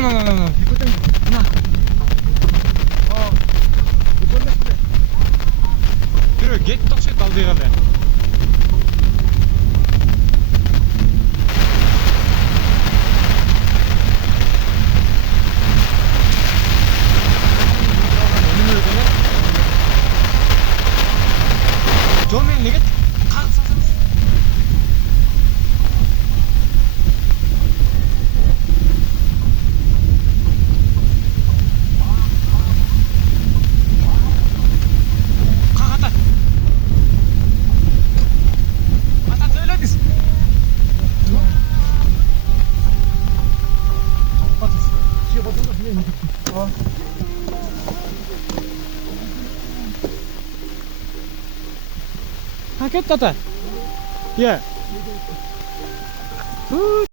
no. Ikutin mo. Na. Oh. Ikutin mo. Тэр гет тогшид алдыгаа лээ. Жомын нэгэд гагцсан. Hakikaten. Ya.